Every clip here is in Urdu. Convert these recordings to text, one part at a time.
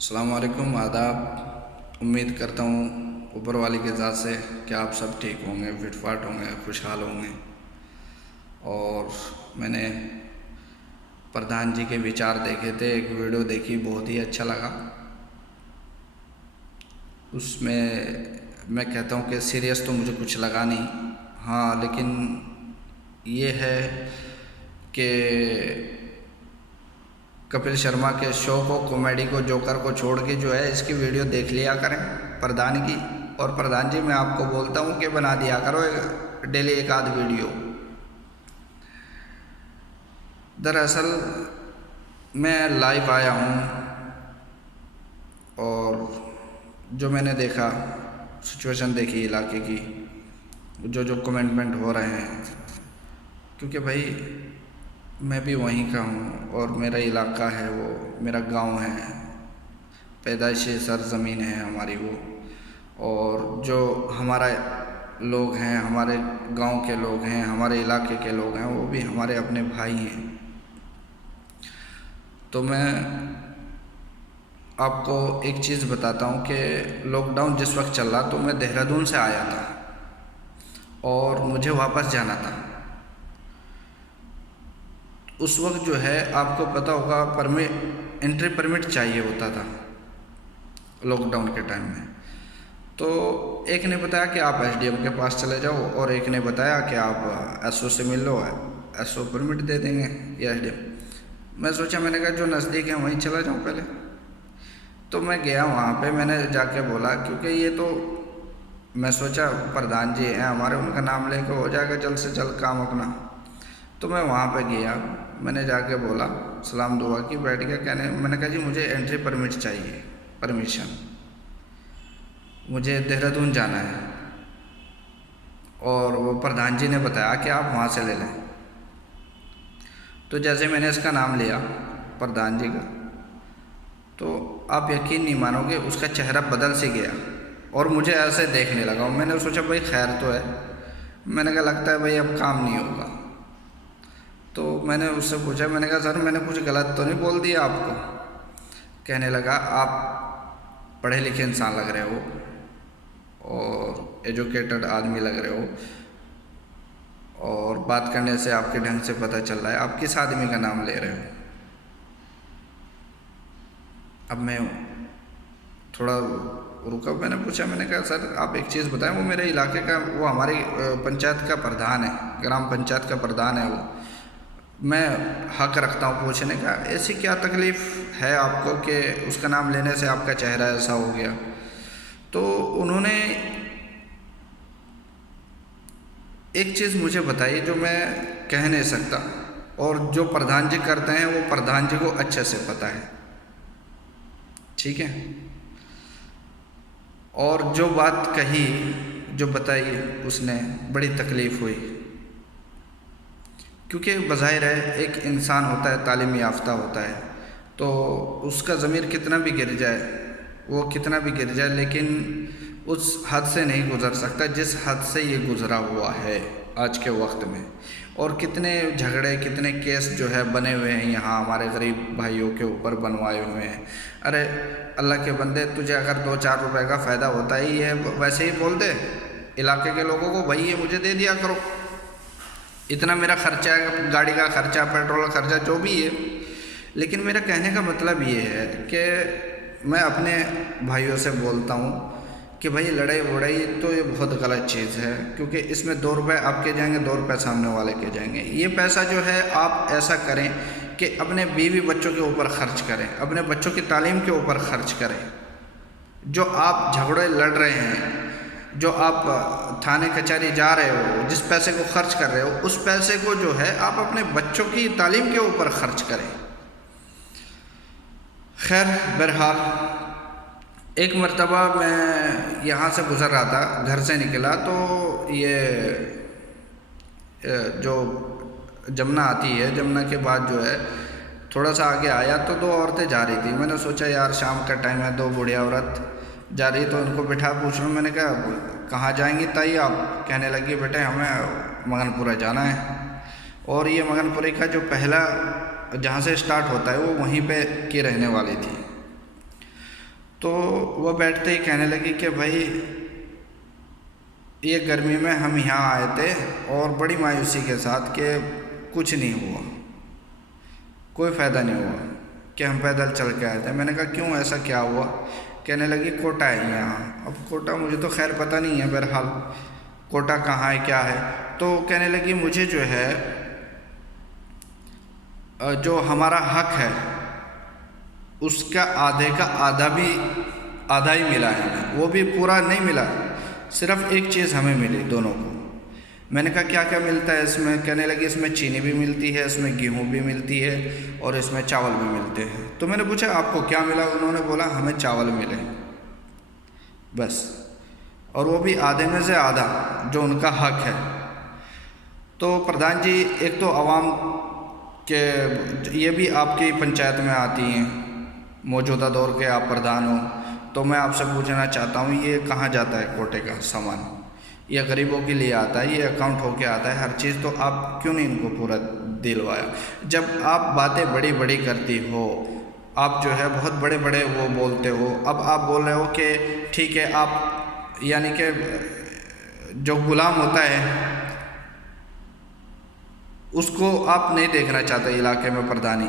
السلام علیکم، آداب۔ امید کرتا ہوں اوپر والی کے ذات سے کہ آپ سب ٹھیک ہوں گے، فٹ فاٹ ہوں گے، خوشحال ہوں گے۔ اور میں نے پردھان جی کے وچار دیکھے تھے، ایک ویڈیو دیکھی، بہت ہی اچھا لگا۔ اس میں کہتا ہوں کہ سیریس تو مجھے کچھ لگا نہیں، ہاں لیکن یہ ہے کہ کپل شرما کے شو کو، کامیڈی کو، جوکر کو چھوڑ کے جو ہے اس کی ویڈیو دیکھ لیا کریں پردھان کی۔ اور پردھان جی میں آپ کو بولتا ہوں کہ بنا دیا کرو ڈیلی ایک آدھ ویڈیو۔ دراصل میں لائیو آیا ہوں اور جو میں نے دیکھا، سچویشن دیکھی علاقے کی، جو کمنٹمنٹ ہو رہے ہیں، کیونکہ بھائی میں بھی وہیں کا ہوں اور میرا علاقہ ہے، وہ میرا گاؤں ہے، پیدائشی سرزمین ہے ہماری وہ۔ اور جو ہمارا لوگ ہیں، ہمارے گاؤں کے لوگ ہیں، ہمارے علاقے کے لوگ ہیں، وہ بھی ہمارے اپنے بھائی ہیں۔ تو میں آپ کو ایک چیز بتاتا ہوں کہ لاک ڈاؤن جس وقت چل رہا تو میں دہرادون سے آیا تھا اور مجھے واپس جانا تھا۔ اس وقت جو ہے آپ کو پتہ ہوگا انٹری پرمٹ چاہیے ہوتا تھا لاک ڈاؤن کے ٹائم میں۔ تو ایک نے بتایا کہ آپ ایس ڈی ایم کے پاس چلے جاؤ، اور ایک نے بتایا کہ آپ ایس او سے مل لو، ایس او پرمٹ دے دیں گے یا ایس ڈی ایم۔ میں سوچا، میں نے کہا جو نزدیک ہے وہیں چلا جاؤں پہلے۔ تو میں گیا وہاں پہ، میں نے جا کے بولا، کیونکہ یہ تو میں سوچا پردھان جی ہیں ہمارے، ان کا نام لے کے ہو جائے گا جلد سے جلد کام اپنا۔ تو میں وہاں پہ گیا، میں نے جا کے بولا، سلام دعا کی، بیٹھ کے میں نے کہا جی مجھے انٹری پرمٹ چاہیے، پرمیشن، مجھے دہرادون جانا ہے۔ اور وہ پردھان جی نے بتایا کہ آپ وہاں سے لے لیں۔ تو جیسے میں نے اس کا نام لیا پردھان جی کا، تو آپ یقین نہیں مانو گے، اس کا چہرہ بدل سے گیا اور مجھے ایسے دیکھنے لگا۔ میں نے سوچا بھائی خیر تو ہے، میں نے کہا لگتا ہے بھائی اب کام نہیں ہوگا۔ تو میں نے اس سے پوچھا، میں نے کہا سر میں نے کچھ غلط تو نہیں بول دیا آپ کو؟ کہنے لگا آپ پڑھے لکھے انسان لگ رہے ہو اور ایجوکیٹڈ آدمی لگ رہے ہو، اور بات کرنے سے آپ کے ڈھنگ سے پتہ چل رہا ہے آپ کس آدمی کا نام لے رہے ہو۔ اب میں تھوڑا رکا، میں نے پوچھا، میں نے کہا سر آپ ایک چیز بتائیں، وہ میرے علاقے کا، وہ ہماری پنچایت کا پردھان ہے، گرام پنچایت کا پردھان ہے وہ، میں حق رکھتا ہوں پوچھنے کا، ایسی کیا تکلیف ہے آپ کو کہ اس کا نام لینے سے آپ کا چہرہ ایسا ہو گیا؟ تو انہوں نے ایک چیز مجھے بتائی جو میں کہہ نہیں سکتا، اور جو پردھان جی کرتے ہیں وہ پردھان جی کو اچھے سے پتہ ہے، ٹھیک ہے؟ اور جو بات کہی، جو بتائی، اس نے بڑی تکلیف ہوئی، کیونکہ بظاہر ہے ایک انسان ہوتا ہے، تعلیم یافتہ ہوتا ہے، تو اس کا ضمیر کتنا بھی گر جائے، وہ کتنا بھی گر جائے، لیکن اس حد سے نہیں گزر سکتا جس حد سے یہ گزرا ہوا ہے آج کے وقت میں۔ اور کتنے جھگڑے، کتنے کیس جو ہے بنے ہوئے ہیں یہاں ہمارے غریب بھائیوں کے اوپر بنوائے ہوئے ہیں۔ ارے اللہ کے بندے، تجھے اگر 2-4 روپے کا فائدہ ہوتا ہی ہے ویسے ہی بول دے علاقے کے لوگوں کو، بھائی یہ مجھے دے دیا کرو، اتنا میرا خرچہ ہے، گاڑی کا خرچہ، پیٹرول کا خرچہ، جو بھی ہے۔ لیکن میرا کہنے کا مطلب یہ ہے کہ میں اپنے بھائیوں سے بولتا ہوں کہ بھائی لڑائی وڑائی تو یہ بہت غلط چیز ہے، کیونکہ اس میں 2 روپے آپ کے جائیں گے، 2 روپے سامنے والے کے جائیں گے۔ یہ پیسہ جو ہے آپ ایسا کریں کہ اپنے بیوی بچوں کے اوپر خرچ کریں، اپنے بچوں کی تعلیم کے اوپر خرچ کریں۔ جو آپ جھگڑے لڑ رہے ہیں، جو آپ تھانے کچہری جا رہے ہو، جس پیسے کو خرچ کر رہے ہو، اس پیسے کو جو ہے آپ اپنے بچوں کی تعلیم کے اوپر خرچ کریں۔ خیر بہرحال، ایک مرتبہ میں یہاں سے گزر رہا تھا، گھر سے نکلا تو یہ جو جمنا آتی ہے، جمنا کے بعد جو ہے تھوڑا سا آگے آیا تو 2 عورتیں جا رہی تھیں۔ میں نے سوچا یار شام کا ٹائم ہے، 2 بوڑھیا عورت جا رہی تو ان کو بٹھا پوچھ لوں۔ میں نے کہا کہاں جائیں گی تائی آپ؟ کہنے لگی بیٹے ہمیں مگن پورہ جانا ہے، اور یہ مگن پورے کا جو پہلا جہاں سے سٹارٹ ہوتا ہے وہ وہیں پہ کی رہنے والی تھی۔ تو وہ بیٹھتے ہی کہنے لگی کہ بھائی یہ گرمی میں ہم یہاں آئے تھے اور بڑی مایوسی کے ساتھ کہ کچھ نہیں ہوا، کوئی فائدہ نہیں ہوا کہ ہم پیدل چل کے آئے تھے۔ میں نے کہا کیوں، ایسا کیا ہوا؟ کہنے لگی کوٹا ہے یہاں۔ اب کوٹا مجھے تو خیر پتہ نہیں ہے، بہرحال کوٹا کہاں ہے کیا ہے۔ تو کہنے لگی مجھے جو ہے جو ہمارا حق ہے اس کا آدھے کا آدھا ہی ملا ہے، وہ بھی پورا نہیں ملا، صرف ایک چیز ہمیں ملی دونوں کو۔ میں نے کہا کیا کیا ملتا ہے اس میں؟ کہنے لگی اس میں چینی بھی ملتی ہے، اس میں گیہوں بھی ملتی ہے اور اس میں چاول بھی ملتے ہیں۔ تو میں نے پوچھا آپ کو کیا ملا؟ انہوں نے بولا ہمیں چاول ملے بس، اور وہ بھی آدھے میں سے آدھا جو ان کا حق ہے۔ تو پردھان جی، ایک تو عوام کے یہ بھی آپ کی پنچایت میں آتی ہیں، موجودہ دور کے آپ پردھان ہو، تو میں آپ سے پوچھنا چاہتا ہوں یہ کہاں جاتا ہے کوٹے کا سامان؟ یہ غریبوں کے لیے آتا ہے، یہ اکاؤنٹ ہو کے آتا ہے ہر چیز، تو آپ کیوں نہیں ان کو پورا دلوایا؟ جب آپ باتیں بڑی بڑی کرتی ہو، آپ جو ہے بہت بڑے بڑے وہ بولتے ہو، اب آپ بول رہے ہو کہ ٹھیک ہے، آپ یعنی کہ جو غلام ہوتا ہے اس کو آپ نہیں دیکھنا چاہتے علاقے میں پردھانی۔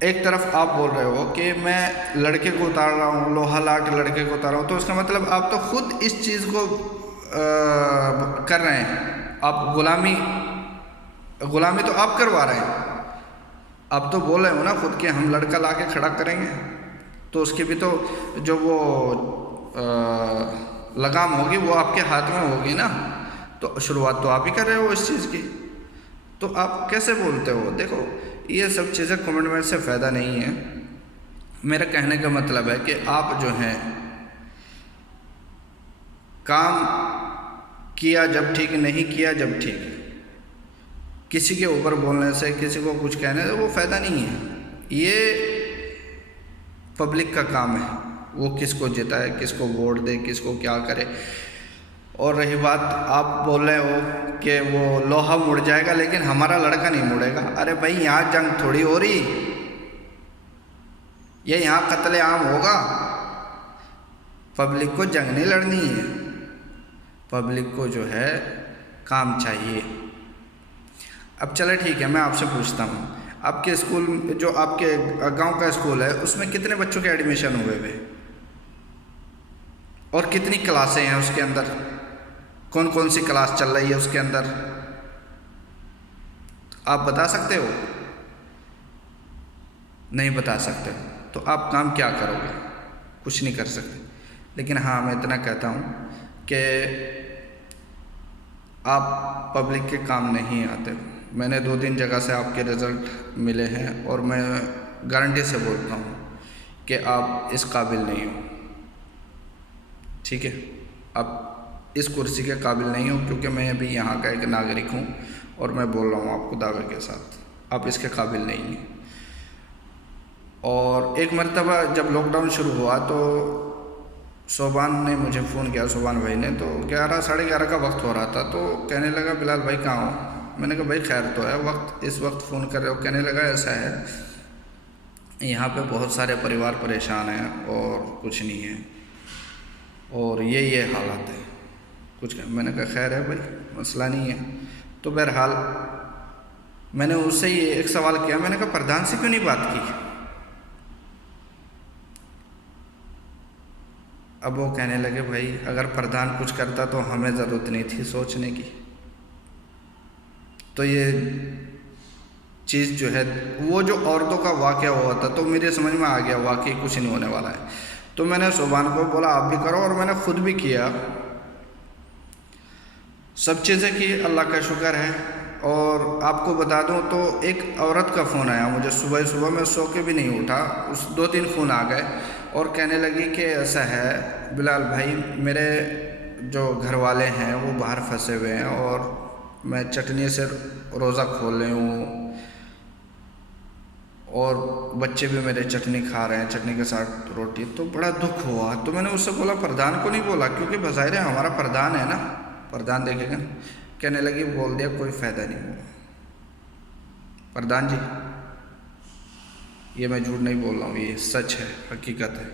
ایک طرف آپ بول رہے ہو کہ میں لڑکے کو اتار رہا ہوں، لوہا لاٹ لڑکے کو اتار رہا ہوں، تو اس کا مطلب آپ تو خود اس چیز کو کر رہے ہیں، آپ غلامی تو آپ کروا رہے ہیں۔ آپ تو بول رہے ہو نا خود کہ ہم لڑکا لا کے کھڑا کریں گے، تو اس کی بھی تو جو وہ لگام ہوگی وہ آپ کے ہاتھ میں ہوگی نا، تو شروعات تو آپ ہی کر رہے ہو اس چیز کی، تو آپ کیسے بولتے ہو؟ دیکھو یہ سب چیزیں کمنٹ میں سے فائدہ نہیں ہے۔ میرا کہنے کا مطلب ہے کہ آپ جو ہیں کام کیا جب ٹھیک، نہیں کیا جب ٹھیک، کسی کے اوپر بولنے سے، کسی کو کچھ کہنے سے وہ فائدہ نہیں ہے۔ یہ پبلک کا کام ہے، وہ کس کو جتائے، کس کو ووٹ دے، کس کو کیا کرے۔ اور رہی بات آپ بول رہے ہو کہ وہ لوہا مڑ جائے گا لیکن ہمارا لڑکا نہیں مڑے گا، ارے بھائی یہاں جنگ تھوڑی ہو رہی، یہ یہاں قتل عام ہوگا۔ پبلک کو جنگ نہیں لڑنی ہے، پبلک کو جو ہے کام چاہیے۔ اب چلے ٹھیک ہے، میں آپ سے پوچھتا ہوں، آپ کے اسکول جو آپ کے گاؤں کا اسکول ہے اس میں کتنے بچوں کے ایڈمیشن ہوئے ہوئے اور کتنی کلاسیں ہیں اس کے اندر؟ کون کون سی کلاس چل رہی ہے اس کے اندر؟ آپ بتا سکتے ہو؟ نہیں بتا سکتے تو آپ کام کیا کرو گے؟ کچھ نہیں کر سکتے۔ لیکن ہاں میں اتنا کہتا ہوں کہ آپ پبلک کے کام نہیں آتے۔ میں نے 2-3 جگہ سے آپ کے رزلٹ ملے ہیں اور میں گارنٹی سے بولتا ہوں کہ آپ اس قابل نہیں ہو، ٹھیک ہے؟ آپ اس کرسی کے قابل نہیں ہو، کیونکہ میں ابھی یہاں کا ایک ناگرک ہوں اور میں بول رہا ہوں آپ کو دعوے کے ساتھ، آپ اس کے قابل نہیں ہیں۔ اور ایک مرتبہ جب لاک ڈاؤن شروع ہوا تو صوبان نے مجھے فون کیا، صوبان بھائی نے، تو 11-11:30 کا وقت ہو رہا تھا، تو کہنے لگا بلال بھائی کہاں ہو؟ میں نے کہا بھائی خیر تو ہے، اس وقت فون کر رہے ہو؟ کہنے لگا ایسا ہے یہاں پہ بہت سارے پریوار پریشان ہیں اور کچھ نہیں ہے، اور یہ حالات ہے کچھ۔ میں نے کہا خیر ہے بھائی، مسئلہ نہیں ہے۔ تو بہرحال میں نے اس سے یہ ایک سوال کیا، میں نے کہا پردھان سے کیوں نہیں بات کی؟ اب وہ کہنے لگے بھائی اگر پردھان کچھ کرتا تو ہمیں ضرورت نہیں تھی سوچنے کی۔ تو یہ چیز جو ہے، وہ جو عورتوں کا واقعہ ہوا تھا تو میرے سمجھ میں آ گیا واقعی کچھ نہیں ہونے والا ہے۔ تو میں نے صوبان کو بولا آپ بھی کرو، اور میں نے خود بھی کیا، سب چیزیں کی، اللہ کا شکر ہے۔ اور آپ کو بتا دوں تو ایک عورت کا فون آیا مجھے صبح میں سو کے بھی نہیں اٹھا، 2-3 فون آ گئے اور کہنے لگی کہ ایسا ہے بلال بھائی، میرے جو گھر والے ہیں وہ باہر پھنسے ہوئے ہیں اور میں چٹنی سے روزہ کھول رہی ہوں اور بچے بھی میرے چٹنی کھا رہے ہیں، چٹنی کے ساتھ روٹی، تو بڑا دکھ ہوا۔ تو میں نے اس سے بولا پردھان کو نہیں بولا؟ کیونکہ بظاہر ہمارا پردھان ہے نا، پردھان دیکھے گا۔ کہنے لگی بول دیا کوئی فائدہ نہیں ہوا۔ پردھان جی یہ میں جھوٹ نہیں بول رہا ہوں، یہ سچ ہے، حقیقت ہے۔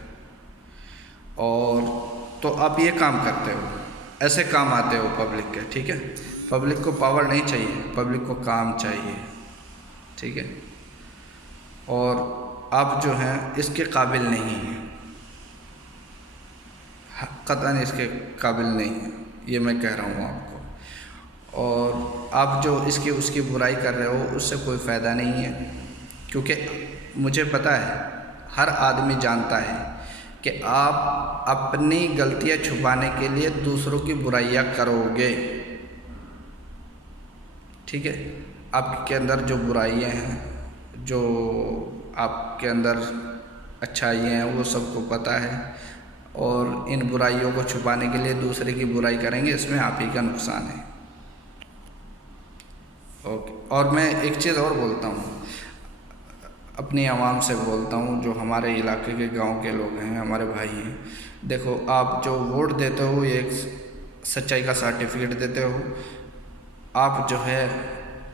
اور تو آپ یہ کام کرتے ہو، ایسے کام آتے ہو پبلک کے، ٹھیک ہے؟ پبلک کو پاور نہیں چاہیے، پبلک کو کام چاہیے، ٹھیک ہے؟ اور آپ جو ہیں اس کے قابل نہیں ہیں، قطعاً اس کے قابل نہیں ہیں، یہ میں کہہ رہا ہوں آپ کو۔ اور آپ جو اس کی برائی کر رہے ہو اس سے کوئی فائدہ نہیں ہے، کیونکہ مجھے پتہ ہے، ہر آدمی جانتا ہے کہ آپ اپنی غلطیاں چھپانے کے لیے دوسروں کی برائیاں کرو گے، ٹھیک ہے؟ آپ کے اندر جو برائیاں ہیں، جو آپ کے اندر اچھائیاں ہیں، وہ سب کو پتہ ہے، اور ان برائیوں کو چھپانے کے لیے دوسرے کی برائی کریں گے، اس میں آپ ہی کا نقصان ہے۔ اوکے، اور میں ایک چیز اور بولتا ہوں، اپنی عوام سے بولتا ہوں، جو ہمارے علاقے کے گاؤں کے لوگ ہیں، ہمارے بھائی ہیں، دیکھو آپ جو ووٹ دیتے ہو یہ ایک سچائی کا سرٹیفکیٹ دیتے ہو، آپ جو ہے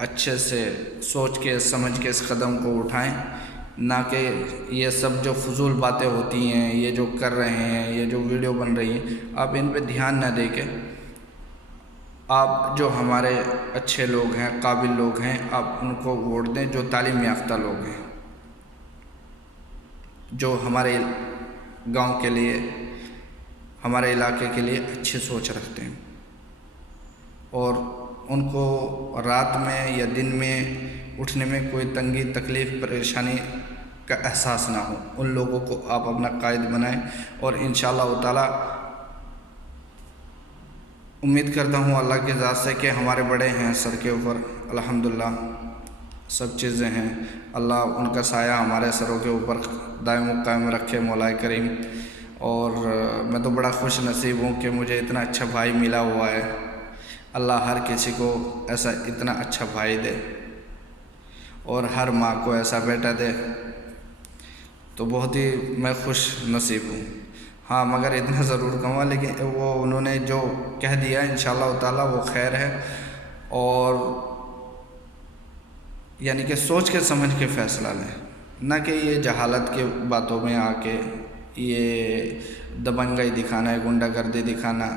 اچھے سے سوچ کے سمجھ کے اس قدم کو اٹھائیں، نہ کہ یہ سب جو فضول باتیں ہوتی ہیں، یہ جو کر رہے ہیں، یہ جو ویڈیو بن رہی ہیں، آپ ان پہ دھیان نہ دے کے آپ جو ہمارے اچھے لوگ ہیں، قابل لوگ ہیں، آپ ان کو ووٹ دیں، جو تعلیم یافتہ لوگ ہیں، جو ہمارے گاؤں کے لیے، ہمارے علاقے کے لیے اچھی سوچ رکھتے ہیں، اور ان کو رات میں یا دن میں اٹھنے میں کوئی تنگی تکلیف پریشانی کا احساس نہ ہو، ان لوگوں کو آپ اپنا قائد بنائیں، اور انشاءاللہ تعالی امید کرتا ہوں اللہ کی ذات سے کہ ہمارے بڑے ہیں سر کے اوپر، الحمدللہ سب چیزیں ہیں، اللہ ان کا سایہ ہمارے سروں کے اوپر دائم و قائم رکھے مولا کریم۔ اور میں تو بڑا خوش نصیب ہوں کہ مجھے اتنا اچھا بھائی ملا ہوا ہے، اللہ ہر کسی کو ایسا اتنا اچھا بھائی دے، اور ہر ماں کو ایسا بیٹا دے، تو بہت ہی میں خوش نصیب ہوں۔ ہاں، مگر اتنا ضرور کہوں، لیکن وہ انہوں نے جو کہہ دیا انشاءاللہ تعالی وہ خیر ہے، اور یعنی کہ سوچ کے سمجھ کے فیصلہ لیں، نہ کہ یہ جہالت کے باتوں میں آ کے یہ دبنگائی دکھانا ہے، غنڈہ گردی دکھانا،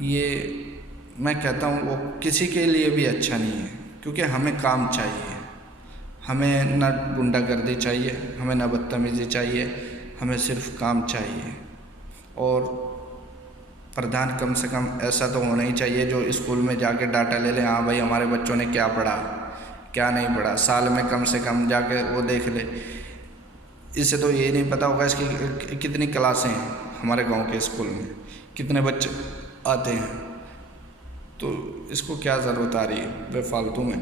یہ میں کہتا ہوں وہ کسی کے لیے بھی اچھا نہیں ہے، کیونکہ ہمیں کام چاہیے، ہمیں نہ غنڈہ گردی چاہیے، ہمیں نہ بدتمیزی چاہیے، ہمیں صرف کام چاہیے۔ اور پردھان کم سے کم ایسا تو ہونا ہی چاہیے جو اسکول میں جا کے ڈاٹا لے لے، ہاں بھائی ہمارے بچوں نے کیا پڑھا کیا نہیں پڑھا، سال میں کم سے کم جا کے وہ دیکھ لے۔ اس سے تو یہ نہیں پتہ ہوگا اس کی کتنی کلاسیں ہیں، ہمارے گاؤں کے اسکول میں کتنے بچے آتے ہیں، تو اس کو کیا ضرورت آ رہی ہے بے فالتو میں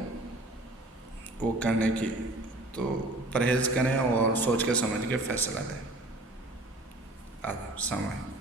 وہ کرنے کی؟ تو پرہیز کریں اور سوچ کے سمجھ کے فیصلہ لیں۔ السلام علیکم۔